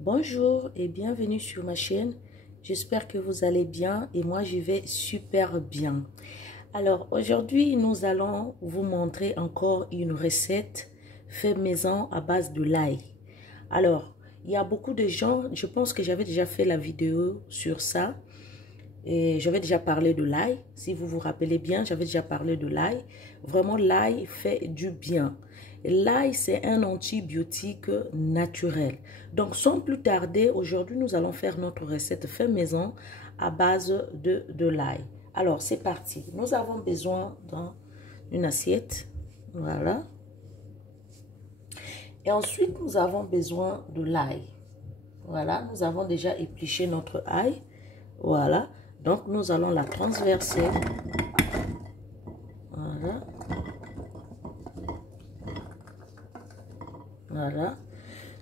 Bonjour et bienvenue sur ma chaîne. J'espère que vous allez bien et moi je vais super bien. Alors aujourd'hui nous allons vous montrer encore une recette fait maison à base de l'ail. Alors il y a beaucoup de gens, je pense que j'avais déjà fait la vidéo sur ça. Et j'avais déjà parlé de l'ail, si vous vous rappelez bien, j'avais déjà parlé de l'ail. Vraiment, l'ail fait du bien. L'ail, c'est un antibiotique naturel. Donc, sans plus tarder, aujourd'hui, nous allons faire notre recette fait maison à base de l'ail. Alors, c'est parti. Nous avons besoin d'une assiette. Voilà. Et ensuite, nous avons besoin de l'ail. Voilà, nous avons déjà épluché notre ail. Voilà. Donc, nous allons la transverser. Voilà. Voilà.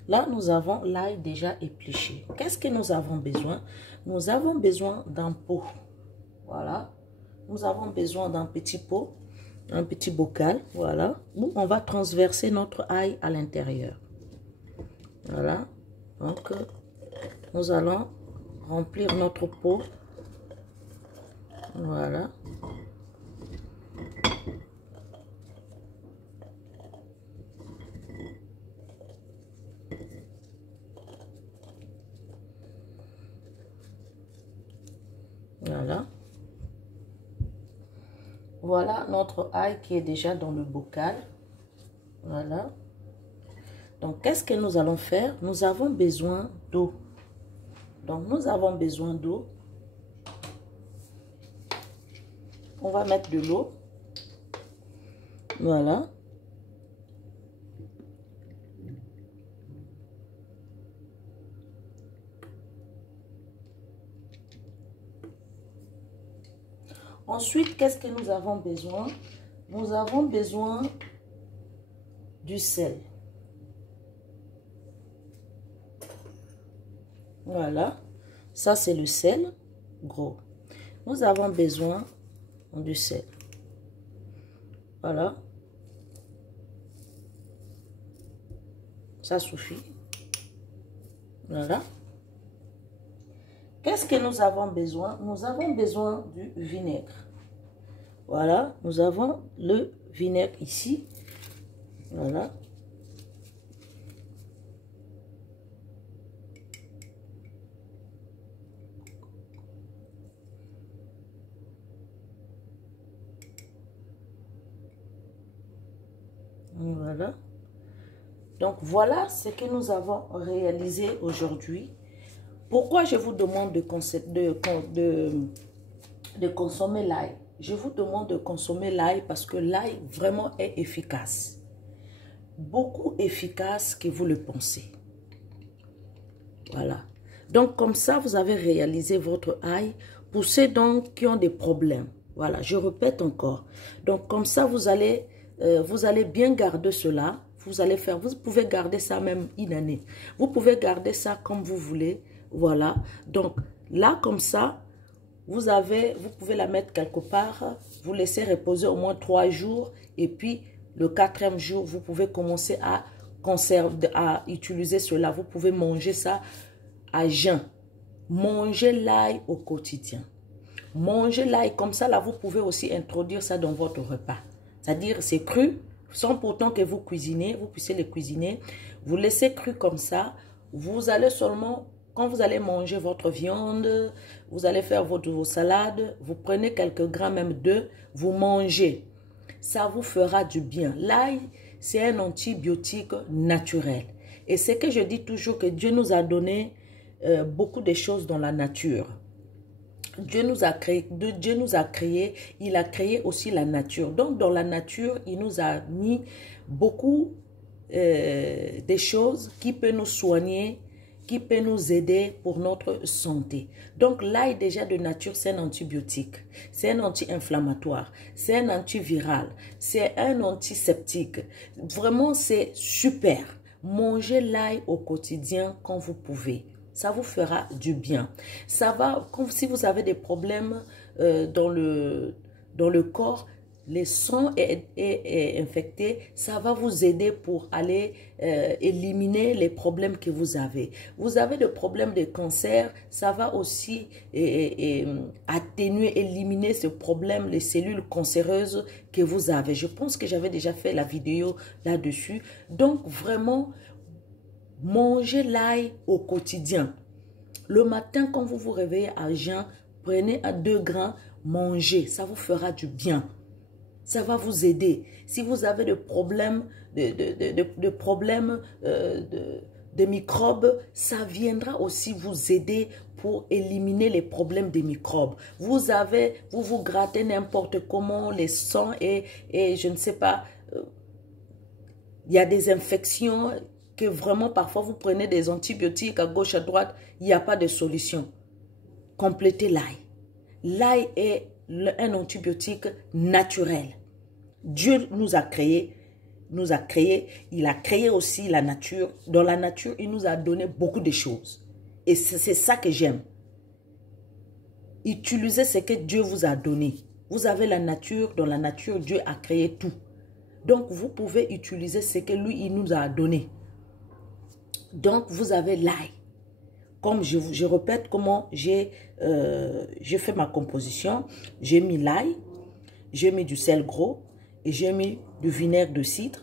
Là, nous avons l'ail déjà épluché. Qu'est-ce que nous avons besoin? Nous avons besoin d'un pot. Voilà. Nous avons besoin d'un petit pot, un petit bocal. Voilà. Où on va transverser notre ail à l'intérieur. Voilà. Donc, nous allons remplir notre pot. Voilà. Voilà. Voilà notre ail qui est déjà dans le bocal. Voilà. Donc, qu'est-ce que nous allons faire? Nous avons besoin d'eau. Donc, nous avons besoin d'eau. On va mettre de l'eau. Voilà. Ensuite, qu'est-ce que nous avons besoin? Nous avons besoin du sel. Voilà. Ça, c'est le sel gros. Nous avons besoin du sel. Voilà. Ça suffit. Voilà. Qu'est-ce que nous avons besoin? Nous avons besoin du vinaigre. Voilà. Nous avons le vinaigre ici. Voilà. Voilà. Donc, voilà ce que nous avons réalisé aujourd'hui. Pourquoi je vous demande de consommer l'ail? Je vous demande de consommer l'ail parce que l'ail vraiment est efficace. Beaucoup efficace que vous le pensez. Voilà. Donc, comme ça, vous avez réalisé votre ail. Pour ceux donc qui ont des problèmes. Voilà, je répète encore. Donc, comme ça, vous allez bien garder cela. Vous pouvez garder ça même une année. Vous pouvez garder ça comme vous voulez. Voilà. Donc, là, comme ça, vous pouvez la mettre quelque part. Vous laissez reposer au moins 3 jours. Et puis, le 4e jour, vous pouvez commencer à utiliser cela. Vous pouvez manger ça à jeun. Mangez l'ail au quotidien. Mangez l'ail comme ça, là, vous pouvez aussi introduire ça dans votre repas. C'est-à-dire, c'est cru, sans pourtant que vous cuisinez, vous puissiez le cuisiner. Vous laissez cru comme ça. Vous allez seulement, quand vous allez manger votre viande, vous allez faire vos salades, vous prenez quelques grammes même d'œufs, vous mangez. Ça vous fera du bien. L'ail, c'est un antibiotique naturel. Et c'est que je dis toujours que Dieu nous a donné beaucoup de choses dans la nature. Dieu nous a créé, il a créé aussi la nature. Donc, dans la nature, il nous a mis beaucoup de choses qui peuvent nous soigner, qui peuvent nous aider pour notre santé. Donc, l'ail déjà de nature, c'est un antibiotique, c'est un anti-inflammatoire, c'est un antiviral, c'est un antiseptique. Vraiment, c'est super. Mangez l'ail au quotidien quand vous pouvez. Ça vous fera du bien. Ça va, comme si vous avez des problèmes dans le corps, les sangs est infecté, ça va vous aider pour aller éliminer les problèmes que vous avez. Vous avez des problèmes de cancer, ça va aussi atténuer, éliminer ce problème, les cellules cancéreuses que vous avez. Je pense que j'avais déjà fait la vidéo là-dessus. Donc vraiment, mangez l'ail au quotidien. Le matin, quand vous vous réveillez à jeun, prenez à 2 grammes, mangez, ça vous fera du bien. Ça va vous aider. Si vous avez des problèmes de microbes, ça viendra aussi vous aider pour éliminer les problèmes des microbes. Vous vous grattez n'importe comment les sangs et je ne sais pas, il y a des infections que vraiment parfois vous prenez des antibiotiques à gauche, à droite, il n'y a pas de solution. Complétez l'ail. L'ail est un antibiotique naturel. Dieu nous a créé, il a créé aussi la nature. Dans la nature, il nous a donné beaucoup de choses. Et c'est ça que j'aime. Utilisez ce que Dieu vous a donné. Vous avez la nature, dans la nature, Dieu a créé tout. Donc, vous pouvez utiliser ce que lui, il nous a donné. Donc, vous avez l'ail. Comme je répète comment j'ai fait ma composition. J'ai mis l'ail, j'ai mis du sel gros et j'ai mis du vinaigre de cidre.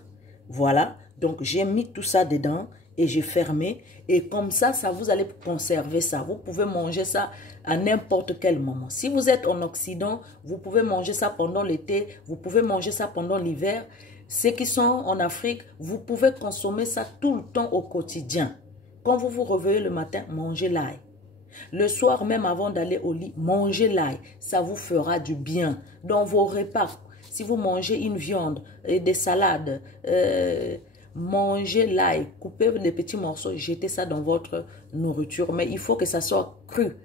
Voilà. Donc, j'ai mis tout ça dedans et j'ai fermé. Et comme ça, vous allez conserver ça. Vous pouvez manger ça à n'importe quel moment. Si vous êtes en Occident, vous pouvez manger ça pendant l'été. Vous pouvez manger ça pendant l'hiver. Ceux qui sont en Afrique, vous pouvez consommer ça tout le temps au quotidien. Quand vous vous réveillez le matin, mangez l'ail. Le soir, même avant d'aller au lit, mangez l'ail. Ça vous fera du bien. Dans vos repas, si vous mangez une viande et des salades, mangez l'ail. Coupez des petits morceaux, jetez ça dans votre nourriture. Mais il faut que ça soit cru.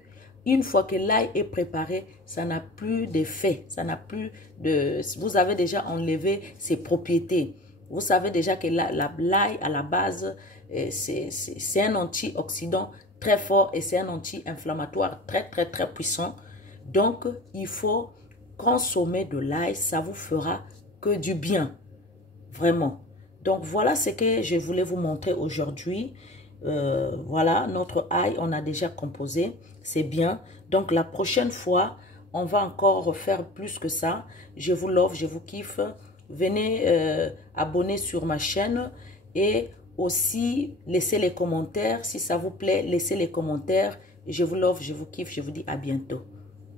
Une fois que l'ail est préparé, ça n'a plus d'effet. Ça n'a plus de... Vous avez déjà enlevé ses propriétés. Vous savez déjà que l'ail, à la base, c'est un antioxydant très fort et c'est un anti-inflammatoire très, très, très puissant. Donc, il faut consommer de l'ail. Ça vous fera que du bien. Vraiment. Donc, voilà ce que je voulais vous montrer aujourd'hui. Voilà, notre ail, on a déjà composé. C'est bien. Donc, la prochaine fois, on va encore faire plus que ça. Je vous l'offre, je vous kiffe. Venez abonner sur ma chaîne et aussi laissez les commentaires. Si ça vous plaît, laissez les commentaires. Je vous l'offre, je vous kiffe. Je vous dis à bientôt.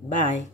Bye.